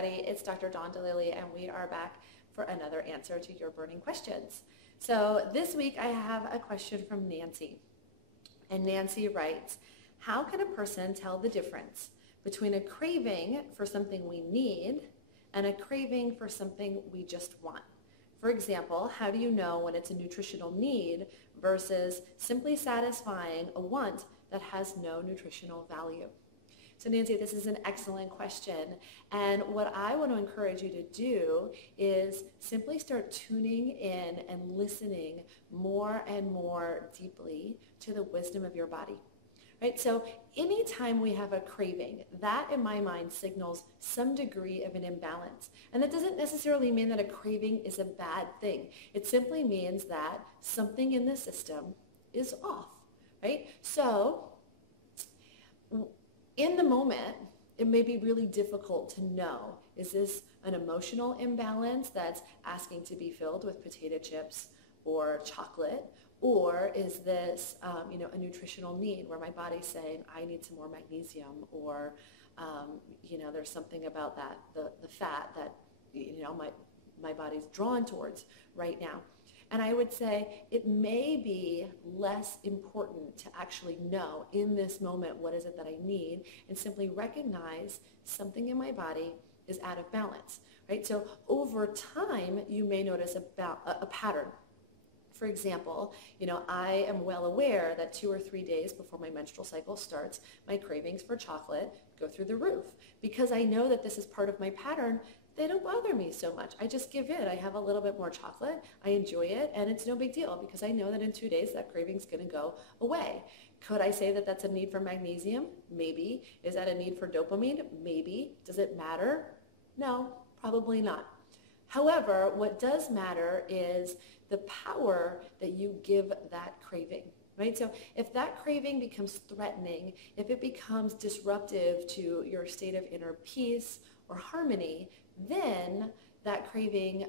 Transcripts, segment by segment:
everybody, it's Dr. Dawn DeLilly, and we are back for another answer to your burning questions. So this week I have a question from Nancy, and Nancy writes, how can a person tell the difference between a craving for something we need and a craving for something we just want? For example, how do you know when it's a nutritional need versus simply satisfying a want that has no nutritional value? So Nancy, this is an excellent question, and what I want to encourage you to do is simply start tuning in and listening more and more deeply to the wisdom of your body. Right? So anytime we have a craving, that in my mind signals some degree of an imbalance. And that doesn't necessarily mean that a craving is a bad thing. It simply means that something in the system is off, right? So in the moment, it may be really difficult to know, is this an emotional imbalance that's asking to be filled with potato chips or chocolate? Or is this, a nutritional need where my body's saying, I need some more magnesium, or, there's something about that, the fat that, my body's drawn towards right now. And I would say it may be less important to actually know in this moment what is it that I need, and simply recognize something in my body is out of balance, right? So over time, you may notice a pattern. For example, I am well aware that 2 or 3 days before my menstrual cycle starts, my cravings for chocolate go through the roof. Because I know that this is part of my pattern, they don't bother me so much. I just give in. I have a little bit more chocolate, I enjoy it, and it's no big deal because I know that in 2 days that craving's going to go away. Could I say that that's a need for magnesium? Maybe. Is that a need for dopamine? Maybe. Does it matter? No, probably not. However, what does matter is the power that you give that craving, right? So if that craving becomes threatening, if it becomes disruptive to your state of inner peace or harmony, then that craving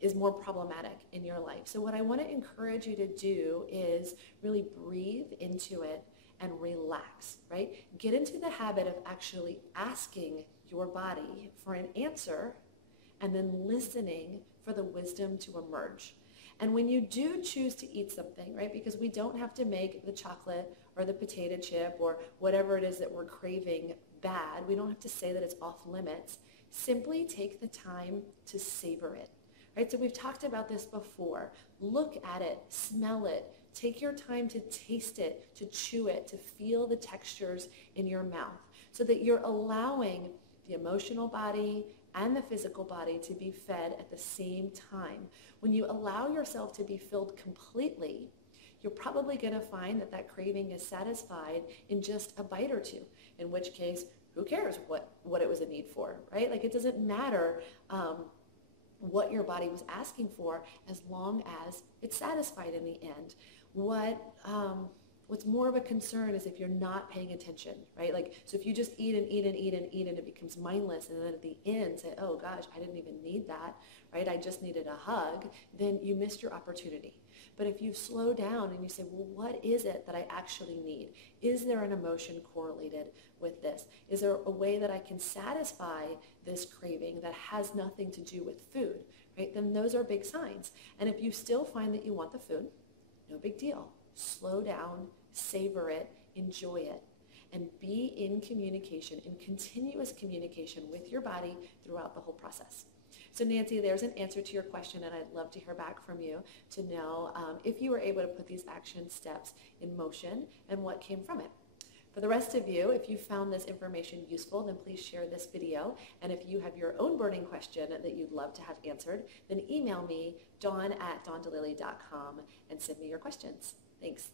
is more problematic in your life. So what I want to encourage you to do is really breathe into it and relax, right? Get into the habit of actually asking your body for an answer and then listening for the wisdom to emerge. And when you do choose to eat something, right, because we don't have to make the chocolate or the potato chip or whatever it is that we're craving bad, we don't have to say that it's off limits. Simply take the time to savor it, right? So we've talked about this before. Look at it, smell it, take your time to taste it, to chew it, to feel the textures in your mouth so that you're allowing the emotional body and the physical body to be fed at the same time. When you allow yourself to be filled completely, you're probably going to find that that craving is satisfied in just a bite or two, in which case, who cares what it was a need for, right? Like it doesn't matter what your body was asking for as long as it's satisfied in the end. What's more of a concern is if you're not paying attention, right? Like, so if you just eat and eat and eat and eat and it becomes mindless, and then at the end say, oh gosh, I didn't even need that, right? I just needed a hug, then you missed your opportunity. But if you slow down and you say, well, what is it that I actually need? Is there an emotion correlated with this? Is there a way that I can satisfy this craving that has nothing to do with food, right? Then those are big signs. And if you still find that you want the food, no big deal. Slow down, savor it, enjoy it, and be in communication, in continuous communication with your body throughout the whole process. So Nancy, there's an answer to your question, and I'd love to hear back from you to know if you were able to put these action steps in motion and what came from it. For the rest of you, if you found this information useful, then please share this video. And if you have your own burning question that you'd love to have answered, then email me, dawn@dawndelilly.com, and send me your questions. Thanks.